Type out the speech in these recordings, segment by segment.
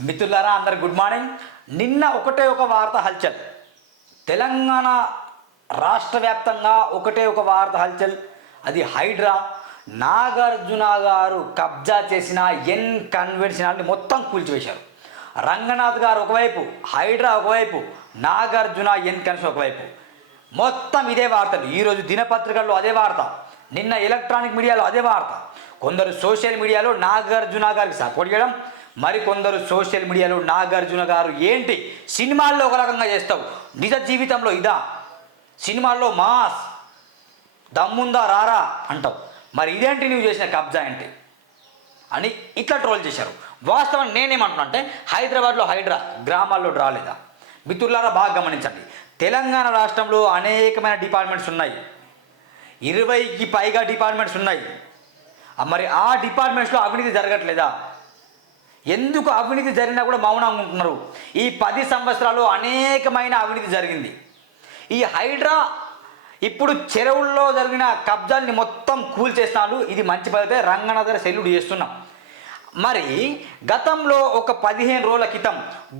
మిత్రులారా అందరు good morning. నిన్న ఒకటే ఒక వార్త హల్చల్. తెలంగాణ రాష్ట్ర వ్యాప్తంగా ఒకటే ఒక వార్త హల్చల్. అది హైడ్రా. నాగార్జున గారు కబ్జా చేసిన ఎన్ కన్వెన్షనాల్ని మొత్తం కూల్చివేశారు. రంగనాథ్ గారు ఒకవైపు హైడ్రా ఒకవైపు నాగార్జున ఎన్ కన్వెన్షన్ ఒకవైపు. మొత్తం ఇదే వార్తలు ఈరోజు దినపత్రికల్లో అదే వార్త. నిన్న ఎలక్ట్రానిక్ మీడియాలో అదే వార్త. కొందరు సోషల్ మీడియాలో నాగార్జున గారికి సపోర్ట్ చేయడం మరికొందరు సోషల్ మీడియాలో నాగార్జున గారు ఏంటి? సినిమాల్లో ఒక రకంగా చేస్తావు. నిజ జీవితంలో ఇదా? సినిమాల్లో మాస్. దమ్ముందా రారా? అంటావు. మరి ఇదేంటి నువ్వు చేసిన కబ్జా ఏంటి? అని ఇట్లా ట్రోల్ చేశారు. వాస్తవం నేనేమంటున్నా అంటే హైదరాబాద్లో హైడ్రా గ్రామాల్లో రాలేదా మిత్రులారా బాగా గమనించండి. తెలంగాణ రాష్ట్రంలో అనేకమైన డిపార్ట్మెంట్స్ ఉన్నాయి. ఇరవైకి పైగా డిపార్ట్మెంట్స్ ఉన్నాయి. మరి ఆ డిపార్ట్మెంట్స్లో అవినీతి జరగట్లేదా? ఎందుకు అవినీతి జరిగినా కూడా మౌనంగా ఉంటున్నారు? ఈ పది సంవత్సరాలు అనేకమైన అవినీతి జరిగింది. ఈ హైడ్రా ఇప్పుడు చెరువుల్లో జరిగిన కబ్జాన్ని మొత్తం కూల్చేస్తాను ఇది మంచి పద్ధతే రంగనాథర్ సెల్యూట్ చేస్తున్నాం. మరి గతంలో ఒక పదిహేను రోజుల క్రితం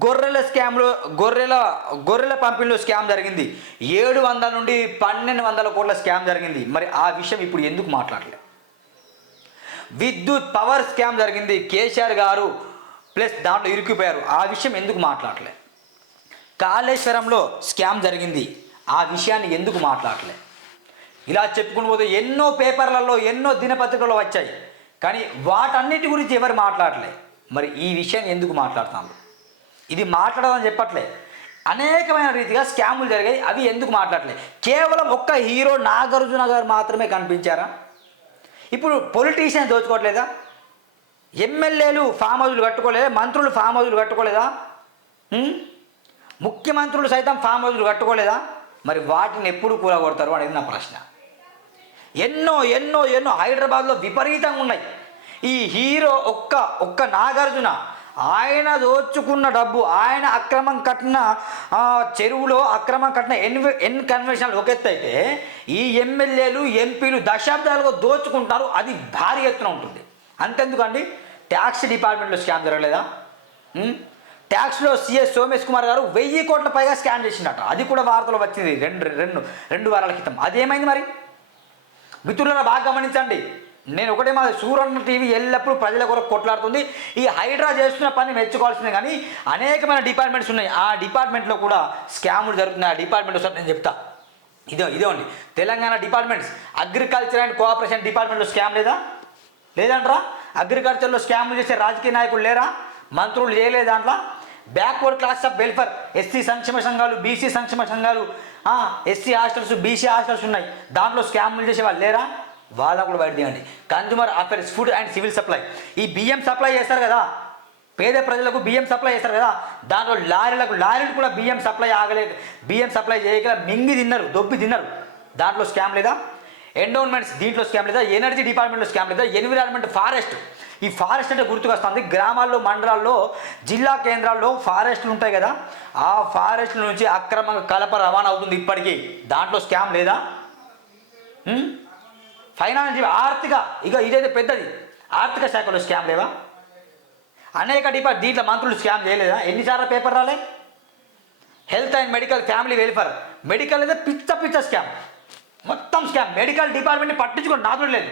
గొర్రెల స్కామ్లో గొర్రెల గొర్రెల పంపిణీలో స్కామ్ జరిగింది. ఏడు వందల నుండి పన్నెండు వందల కోట్ల స్కామ్ జరిగింది. మరి ఆ విషయం ఇప్పుడు ఎందుకు మాట్లాడలేదు? విద్యుత్ పవర్ స్కామ్ జరిగింది. కేసీఆర్ గారు ప్లస్ దాంట్లో ఇరుక్కుపోయారు. ఆ విషయం ఎందుకు మాట్లాడలే? కాళేశ్వరంలో స్కామ్ జరిగింది. ఆ విషయాన్ని ఎందుకు మాట్లాడలే? ఇలా చెప్పుకుని పోతే ఎన్నో పేపర్లలో ఎన్నో దినపత్రికలు వచ్చాయి. కానీ వాటన్నిటి గురించి ఎవరు మాట్లాడలే? మరి ఈ విషయాన్ని ఎందుకు మాట్లాడుతాను ఇది మాట్లాడదని చెప్పట్లే. అనేకమైన రీతిగా స్కాములు జరిగాయి. అవి ఎందుకు మాట్లాడలే? కేవలం ఒక్క హీరో నాగార్జున గారు మాత్రమే కనిపించారా? ఇప్పుడు పొలిటీషియన్ దోచుకోవట్లేదా? ఎమ్మెల్యేలు ఫామ్ హౌజులు కట్టుకోలేదా? మంత్రులు ఫామ్ హౌజులు కట్టుకోలేదా ముఖ్యమంత్రులు సైతం ఫామ్ హౌజులు కట్టుకోలేదా? మరి వాటిని ఎప్పుడు కూలగొడతారు అనేది నా ప్రశ్న. ఎన్నో ఎన్నో ఎన్నో హైదరాబాద్లో విపరీతంగా ఉన్నాయి. ఈ హీరో ఒక్క ఒక్క నాగార్జున ఆయన దోచుకున్న డబ్బు ఆయన అక్రమం కట్టిన చెరువులో అక్రమం కట్టిన ఎన్ ఎన్ కన్వెన్షన్లు ఒక ఎత్తు అయితే ఈ ఎమ్మెల్యేలు ఎంపీలు దశాబ్దాలుగా దోచుకుంటారు అది భారీ ఎత్తున ఉంటుంది. అంతెందుకండి? ట్యాక్స్ డిపార్ట్మెంట్లో స్కామ్ జరగలేదా? ట్యాక్స్లో సిఎస్ సోమేష్ కుమార్ గారు వెయ్యి కోట్ల పైగా స్కామ్ చేసిండట. అది కూడా వార్తలు వచ్చింది. రెండు రెండు రెండు వారాల క్రితం. అదేమైంది మరి? మిత్రులను బాగా గమనించండి. నేను ఒకటే మా సూరన్న టీవీ ఎల్లప్పుడూ ప్రజల కొరకు కొట్లాడుతుంది. ఈ హైడ్రా చేస్తున్న పని మెచ్చుకోవాల్సిందే కానీ అనేకమైన డిపార్ట్మెంట్స్ ఉన్నాయి. ఆ డిపార్ట్మెంట్లో కూడా స్కాములు జరుగుతున్నాయి. ఆ డిపార్ట్మెంట్ ఒకసారి నేను చెప్తా. ఇదే ఇదేమండి Telangana departments agriculture and cooperation డిపార్ట్మెంట్లో స్కామ్ లేదా? లేదంటారా? అగ్రికల్చర్లో స్కాములు చేసే రాజకీయ నాయకులు లేరా? మంత్రులు చేయలేదు దాంట్లో? Backward class of welfare SC సంక్షేమ సంఘాలు బీసీ సంక్షేమ సంఘాలు ఎస్సీ హాస్టల్స్ బీసీ హాస్టల్స్ ఉన్నాయి. దాంట్లో స్కాములు చేసే వాళ్ళు లేరా? వాళ్ళకు కూడా బయట తీయండి. Consumer affairs food and civil supply ఈ బియ్యం సప్లై చేస్తారు కదా? పేద ప్రజలకు బియ్యం సప్లై చేస్తారు కదా? దాంట్లో లారీలకు లారీలు కూడా బియ్యం సప్లై ఆగలేదు. బియ్యం సప్లై చేయగల మింగి తిన్నారు దొబ్బి తిన్నారు. దాంట్లో స్కామ్ లేదా? ఎండోన్మెంట్స్ దీంట్లో స్కామ్ లేదా ఎనర్జీ డిపార్ట్మెంట్లో స్కామ్ లేదా ఎన్విరాన్మెంట్ ఫారెస్ట్ ఈ ఫారెస్ట్ అంటే గుర్తుకొస్తుంది. గ్రామాల్లో మండలాల్లో జిల్లా కేంద్రాల్లో ఫారెస్ట్లు ఉంటాయి కదా ఆ ఫారెస్ట్ల నుంచి అక్రమంగా కలప రవాణా అవుతుంది ఇప్పటికీ. దాంట్లో స్కామ్ లేదా? ఫైనాన్షియల్ ఫైనాన్స్ ఆర్థిక ఇక ఇదైతే పెద్దది. ఆర్థిక శాఖలో స్కామ్ లేవా? అనేక డిపార్ట్ దీంట్లో మంత్రులు స్కామ్ చేయలేదా? ఎన్నిసార్లు పేపర్ రాలే? Health and medical family welfare medical అయితే పిచ్చ పిచ్చ స్కామ్ మొత్తం స్కామ్ మెడికల్ డిపార్ట్మెంట్ని పట్టించుకొని నాదుడు లేదు.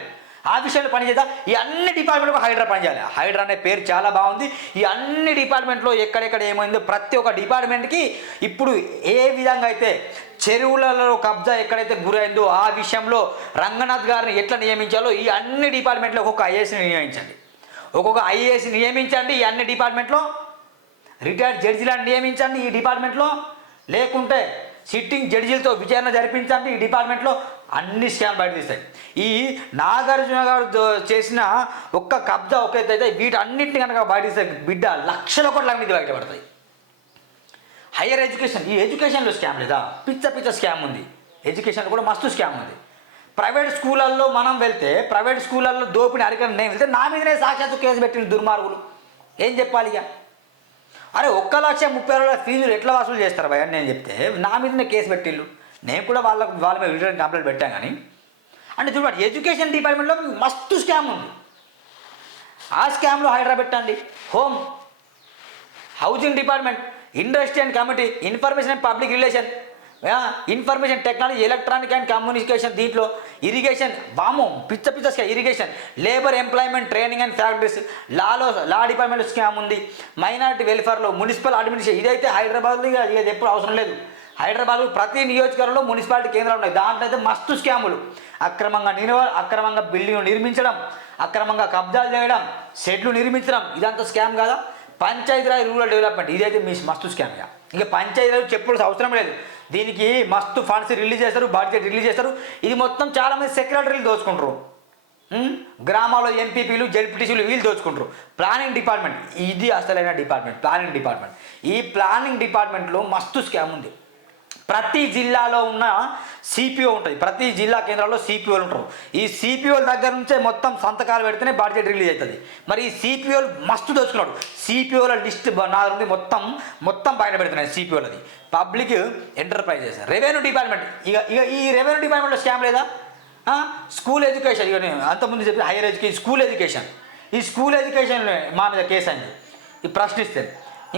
ఆ విషయంలో పనిచేద్దాం? ఈ అన్ని డిపార్ట్మెంట్లో హైడ్రా పనిచేయాలి. హైడ్రా అనే పేరు చాలా బాగుంది. ఈ అన్ని డిపార్ట్మెంట్లో ఎక్కడెక్కడ ఏమైందో ప్రతి ఒక్క డిపార్ట్మెంట్కి ఇప్పుడు ఏ విధంగా అయితే చెరువులలో కబ్జా ఎక్కడైతే గురైందో ఆ విషయంలో రంగనాథ్ గారిని ఎట్లా నియమించాలో ఈ అన్ని డిపార్ట్మెంట్లో ఒక్కొక్క ఐఏఎస్ని నియమించండి. ఒక్కొక్క ఐఏఎస్ నియమించండి ఈ అన్ని డిపార్ట్మెంట్లో రిటైర్డ్ జడ్జిలను నియమించండి ఈ డిపార్ట్మెంట్లో లేకుంటే సిట్టింగ్ జడ్జీలతో విచారణ జరిపించండి ఈ డిపార్ట్మెంట్లో అన్ని స్కామ్ బయట తీస్తాయి. ఈ నాగార్జున గారు చేసిన ఒక్క కబ్జా ఒక అయితే వీటన్నింటిని కనుక బయట తీస్తే బిడ్డ లక్షల కోట్ల అవినీతి బయటపడతాయి హయ్యర్ ఎడ్యుకేషన్ ఈ ఎడ్యుకేషన్లో స్కామ్ లేదా? పిచ్చ పిచ్చ స్కామ్ ఉంది. ఎడ్యుకేషన్ కూడా మస్తు స్కామ్ ఉంది. ప్రైవేట్ స్కూళ్ళల్లో మనం వెళ్తే ప్రైవేట్ స్కూళ్ళల్లో దోపిని అరికని నేను వెళ్తే నా మీదనే సాక్షాత్తు కేసు పెట్టిన దుర్మార్గులు. ఏం చెప్పాలి ఇక అరే ఒక్క లక్ష ముప్పై వేల ఫీజులు ఎట్లా వసూలు చేస్తారు భయ నేను చెప్తే నా మీదనే కేసు పెట్టిళ్ళు. నేను కూడా వాళ్ళకు వాళ్ళ మీద రిటర్న్ కంప్లైంట్ పెట్టాను కానీ. అంటే చూడండి ఎడ్యుకేషన్ డిపార్ట్మెంట్లో మస్తు స్కామ్ ఉంది. ఆ స్కామ్లో హైడ్రా పెట్టండి. Home housing department industry and committee information and public relation information technology electronic and communication దీంట్లో ఇరిగేషన్ వాము పిచ్చ పిచ్చ irrigation. Labour employment training and factories Lalo law department scam ఉంది. మైనారిటీ వెల్ఫేర్లో మున్సిపల్ అడ్మినిస్ట్రేషన్. ఇదైతే హైదరాబాద్లో ఇది ఎప్పుడు అవసరం లేదు. హైదరాబాద్ ప్రతి నియోజకవర్గంలో మున్సిపాలిటీ కేంద్రాలు ఉన్నాయి. దాంట్లో అయితే మస్తు స్కాములు అక్రమంగా నిర్వ అక్రమంగా బిల్డింగ్ నిర్మించడం అక్రమంగా కబ్జాలు చేయడం షెడ్లు నిర్మించడం ఇదంతా స్కామ్ కాదా? Panchayati Raj rural development. ఇదైతే మీ మస్తు స్కామ్ ఇక ఇక పంచాయతీరాజ్ చెప్పాల్సిన అవసరం లేదు. దీనికి మస్తు ఫండ్స్ రిలీజ్ చేస్తారు బడ్జెట్ రిలీజ్ చేస్తారు ఇది మొత్తం చాలామంది సెక్రటరీలు దోచుకుంటారు. గ్రామాల్లో ఎంపీపీలు జెడ్పీటీసీలు వీళ్ళు దోచుకుంటారు. ప్లానింగ్ డిపార్ట్మెంట్ ఇది అసలైన డిపార్ట్మెంట్ ప్లానింగ్ డిపార్ట్మెంట్ ఈ ప్లానింగ్ డిపార్ట్మెంట్లో మస్తు స్కామ్ ఉంది. ప్రతి జిల్లాలో ఉన్న సిపిఓ ఉంటుంది ప్రతి జిల్లా కేంద్రాల్లో సిపిఓలు ఉంటారు. ఈ సిపిఓల దగ్గర నుంచే మొత్తం సంతకాలు పెడితేనే బడ్జెట్ రిలీజ్ అవుతుంది మరి ఈ సిపిఓలు మస్తు దోచుకున్నాడు. సిపిఓల లిస్ట్ నా ఉంది మొత్తం మొత్తం పైన పెడుతున్నాయి సిపిఓలది పబ్లిక్ ఎంటర్ప్రైజెస్. Revenue department. ఇక ఇక ఈ రెవెన్యూ డిపార్ట్మెంట్లో స్కామ్ లేదా? School education. ఇక నేను అంతకుముందు చెప్పి హైయర్ ఎడ్యుకేషన్ స్కూల్ ఎడ్యుకేషన్. ఈ స్కూల్ ఎడ్యుకేషన్ మా మీద కేసు అయింది ఈ ప్రశ్నిస్తే.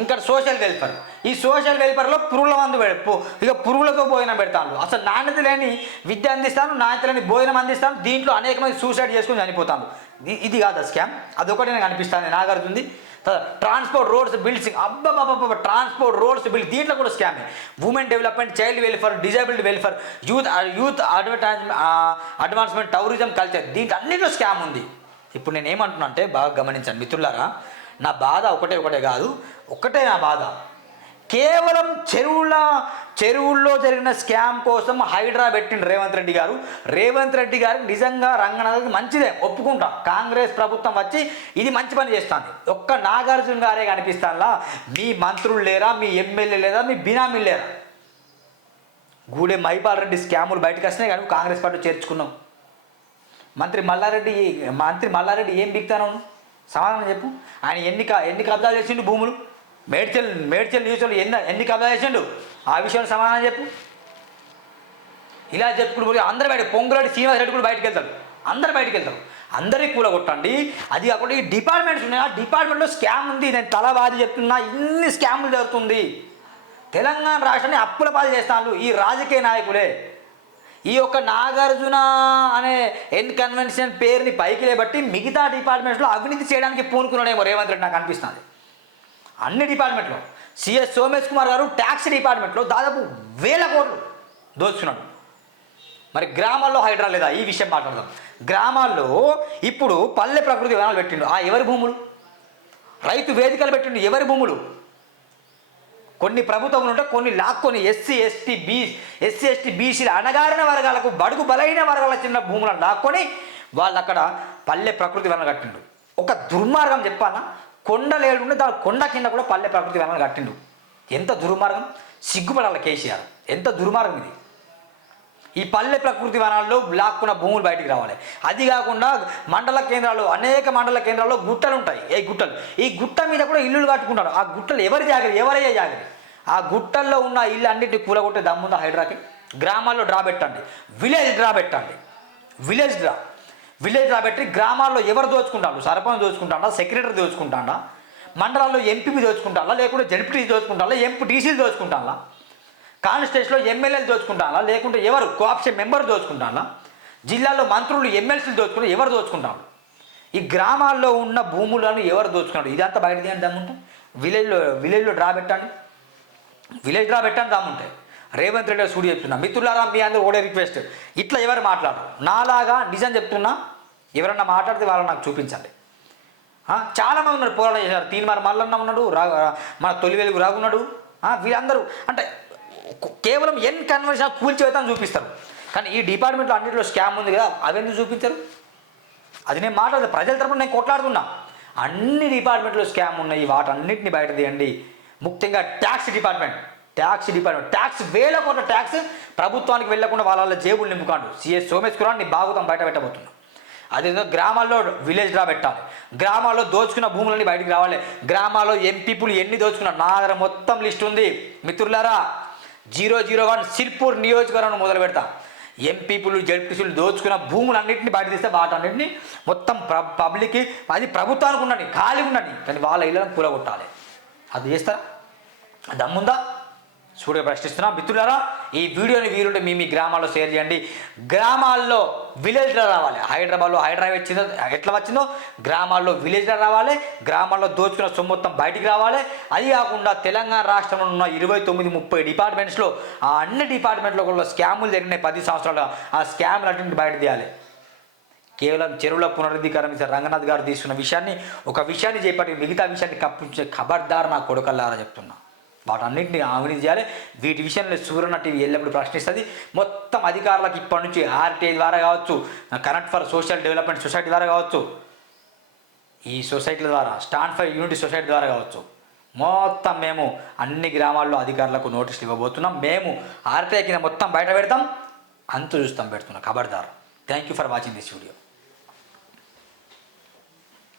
ఇంకా సోషల్ వెల్ఫేర్. ఈ సోషల్ వెల్ఫేర్లో పురుగుల మందు పెడు ఇక పురుగులతో భోజనం పెడతాను అసలు నాణ్యత లేని విద్య అందిస్తాను నాణ్యత లేని భోజనం అందిస్తాను దీంట్లో అనేక మంది సూసైడ్ చేసుకుని చనిపోతాను ఇది- కాదు స్కామ్ అదొకటి నాకు అనిపిస్తుంది నాగార్జుంది ట్రాన్స్పోర్ట్ రోడ్స్ బిల్డింగ్ అబ్బాబాబా ట్రాన్స్పోర్ట్ రోడ్స్ బిల్డ్ దీంట్లో కూడా స్కామే women development child welfare disabled welfare youth youth advertise advancement tourism culture దీంట్లో అన్నింటిలో స్కామ్ ఉంది. ఇప్పుడు నేను ఏమంటున్నా అంటే బాగా గమనించాను మిత్రులారా. నా బాధ ఒకటే ఒకటే కాదు. ఒకటే నా బాధ. కేవలం చెరువుల చెరువుల్లో జరిగిన స్కామ్ కోసం హైడ్రా పెట్టిండు రేవంత్ రెడ్డి గారు. రేవంత్ రెడ్డి గారు నిజంగా రంగనాథ్ మంచిదే ఒప్పుకుంటాం. కాంగ్రెస్ ప్రభుత్వం వచ్చి ఇది మంచి పని చేస్తుంది. ఒక్క నాగార్జున గారే కనిపిస్తానులా మీ మంత్రులు లేరా మీ ఎమ్మెల్యే లేదా మీ బినామీలు లేరా? గూడెం మైపాల్ రెడ్డి స్కాములు బయటకు వస్తున్నాయి కానీ కాంగ్రెస్ పార్టీ చేర్చుకున్నాం. మంత్రి మల్లారెడ్డి మంత్రి మల్లారెడ్డి ఏం బిగుతాను సమాధానం చెప్పు. ఆయన ఎన్ని ఎన్ని కబ్జాలు చేసిండు భూములు. మేడ్చల్ మేడ్చల్ న్యూస్లో ఎన్ని ఎన్ని కబ్జా చేసిండు ఆ విషయంలో సమాధానం చెప్పు. ఇలా చెప్పుకుని పోయి అందరూ బయట పొంగులాడి శ్రీనివాస్ రెడ్డి కూడా బయటకు వెళ్తారు అందరు బయటకు వెళ్తారు. అందరికీ కూల కొట్టండి. అది కాకుండా ఈ డిపార్ట్మెంట్స్ ఉన్నాయి. ఆ డిపార్ట్మెంట్లో స్కామ్ ఉంది. నేను తలవాది చెప్తున్నా. ఇన్ని స్కాములు జరుగుతుంది. తెలంగాణ రాష్ట్రాన్ని అప్పుల పాలు చేస్తాను ఈ రాజకీయ నాయకులే. ఈ యొక్క నాగార్జున అనే ఎన్ కన్వెన్షన్ పేరుని పైకి లేబట్టి మిగతా డిపార్ట్మెంట్స్లో అవినీతి చేయడానికి పూనుకున్నాడేమో రేవంత్ రెడ్డి నాకు అనిపిస్తుంది. అన్ని డిపార్ట్మెంట్లో. సిఎస్ సోమేష్ కుమార్ గారు ట్యాక్స్ డిపార్ట్మెంట్లో దాదాపు వేల కోట్లు దోచుకున్నాడు. మరి గ్రామాల్లో హైడ్రా లేదా? ఈ విషయం మాట్లాడదాం. గ్రామాల్లో ఇప్పుడు పల్లె ప్రకృతి వనాలు పెట్టిండు ఆ ఎవరి భూములు? రైతు వేదికలు పెట్టిండు ఎవరి భూములు? కొన్ని ప్రభుత్వం ఉంటే కొన్ని లాక్కొని SC ST B SC ST బీసీల అణగారిన వర్గాలకు బడుగు బలైన వర్గాల చిన్న భూములను లాక్కొని వాళ్ళు అక్కడ పల్లె ప్రకృతి వనం కట్టిండు ఒక దుర్మార్గం చెప్పానా కొండ లేడుంటే దాని కొండ కింద కూడా పల్లె ప్రకృతి వనం కట్టిండు. ఎంత దుర్మార్గం? సిగ్గుపడాలి కేసీఆర్. ఎంత దుర్మార్గం ఇది? ఈ పల్లె ప్రకృతి వనాల్లో లాక్కున్న భూములు బయటికి రావాలి. అది కాకుండా మండల కేంద్రాలు అనేక మండల కేంద్రాల్లో గుట్టలు ఉంటాయి. ఏ గుట్టలు? ఈ గుట్ట మీద కూడా ఇల్లులు కట్టుకుంటారు. ఆ గుట్టలు ఎవరి జాగ్రత్త? ఎవరయ్యే జాగ్రత్త? ఆ గుట్టల్లో ఉన్న ఇల్లు అన్నింటినీ కూలగొట్టే దమ్ముందా హైడ్రాకి? గ్రామాల్లో డ్రా పెట్టండి. విలేజ్ డ్రా పెట్టండి. విలేజ్ డ్రా. విలేజ్ కాబట్టి గ్రామాల్లో ఎవరు దోచుకుంటాడు సర్పంచ్ దోచుకుంటాడా? సెక్రటరీ దోచుకుంటాడా? మండలాల్లో ఎంపీపీ దోచుకుంటాడా? లేకుంటే జడ్పీటీ దోచుకుంటాడా? ఎంపీ డీసీలు దోచుకుంటాడా? కాన్స్టిట్యూషన్లో ఎమ్మెల్యేలు దోచుకుంటాడా? లేకుంటే ఎవరు? కోఆప్షన్ మెంబర్ దోచుకుంటానా జిల్లాలో మంత్రులు ఎమ్మెల్సీలు దోచుకుంటారు ఎవరు దోచుకుంటాడు ఈ గ్రామాల్లో ఉన్న భూములను ఎవరు దోచుకున్నాడు ఇదంతా బయట తీయండి దమ్ముంటే. విలేజ్లో విలేజ్లో డ్రా పెట్టండి. విలేజ్ డ్రా పెట్టండి దమ్ముంటే. రేవంత్ రెడ్డి సూడి చెప్తున్నా. మిత్రులారా మీ అందరూ ఒకటే రిక్వెస్ట్. ఇట్లా ఎవరు మాట్లాడరు? నాలాగా నిజం చెప్తున్నా ఎవరన్నా మాట్లాడితే వాళ్ళని నాకు చూపించండి. చాలామంది చాలా మంది ఉన్నారు పోరాటం చేశారు. తీన్మార్ మల్లన్న ఉన్నాడు రా మన తొలి వెలుగు రాగున్నాడు వీళ్ళందరూ అంటే కేవలం ఎన్ కన్వర్షన్ కూల్చివేతని చూపిస్తారు. కానీ ఈ డిపార్ట్మెంట్లో అన్నింటిలో స్కామ్ ఉంది కదా అవెందుకు చూపించరు? అది నేను మాట్లాడదు ప్రజల తరపున నేను కొట్లాడుతున్నా. అన్ని డిపార్ట్మెంట్లో స్కామ్ ఉన్నాయి వాటన్నిటిని బయట తీయండి. ముఖ్యంగా tax department. Tax department tax వేల కోట్ల ట్యాక్స్ ప్రభుత్వానికి వెళ్ళకుండా వాళ్ళ జేబులు నింపుకాండు. సిఎస్ సోమేష్ కురాన్ నీ బాగుతాం బయట పెట్టబోతున్నాం. అదేవిధంగా గ్రామాల్లో విలేజ్ డ్రా పెట్టాలి. గ్రామాల్లో దోచుకున్న భూములన్నీ బయటికి రావాలి. గ్రామాల్లో ఎంపీపులు ఎన్ని దోచుకున్నారు? నా దగ్గర మొత్తం లిస్ట్ ఉంది. మిత్రులారా జీరో జీరో వన్ సిర్పూర్ నియోజకవర్గం మొదలు పెడతా. ఎంపీపులు జడ్పీసీలు దోచుకున్న భూములన్నింటినీ బయట తీస్తే వాటన్నింటినీ మొత్తం ప్ర పబ్లిక్కి అది ప్రభుత్వానికి ఉండండి ఖాళీ ఉండండి కానీ వాళ్ళ ఇళ్ళని కూలగొట్టాలి. అది చేస్తారా? దమ్ముందా సూర్య ప్రశ్నిస్తున్నాం. మిత్రులారా ఈ వీడియోని వీరుంటే మీ మీ గ్రామాల్లో షేర్ చేయండి. గ్రామాల్లో విలేజ్లో రావాలి. హైదరాబాద్లో హైదరాబాద్ వచ్చిందో ఎట్లా వచ్చిందో గ్రామాల్లో విలేజ్లో రావాలి. గ్రామాల్లో దోచుకున్న సొమ్ము మొత్తం బయటికి రావాలి. అది కాకుండా తెలంగాణ రాష్ట్రంలో ఉన్న ఇరవై తొమ్మిది ముప్పై డిపార్ట్మెంట్స్లో ఆ అన్ని డిపార్ట్మెంట్లో కూడా స్కాములు జరిగినాయి పది సంవత్సరాలు. ఆ స్కాములు అటువంటి బయట తీయాలి. కేవలం చెరువుల పునరుద్ధీకరణ రంగనాథ్ గారు తీసుకున్న విషయాన్ని ఒక విషయాన్ని చేపట్టి మిగతా విషయాన్ని కప్పించే ఖబర్దార్ నా కొడుకల్లారా చెప్తున్నా. వాటన్నింటిని అవినీతి చేయాలి. వీటి విషయంలో సూర్యన టీవీ ఎల్లప్పుడూ ప్రశ్నిస్తుంది. మొత్తం అధికారులకు ఇప్పటి నుంచి ఆర్టీఐ ద్వారా కావచ్చు connect for social development society ద్వారా కావచ్చు ఈ సొసైటీల ద్వారా స్టాండ్ ఫర్ యూనిటీ సొసైటీ ద్వారా కావచ్చు మొత్తం మేము అన్ని గ్రామాల్లో అధికారులకు నోటీసులు ఇవ్వబోతున్నాం. మేము ఆర్టీఐ కింద మొత్తం బయట పెడతాం అంత చూస్తాం పెడుతున్నాం. ఖబర్దార్ thank you for watching this video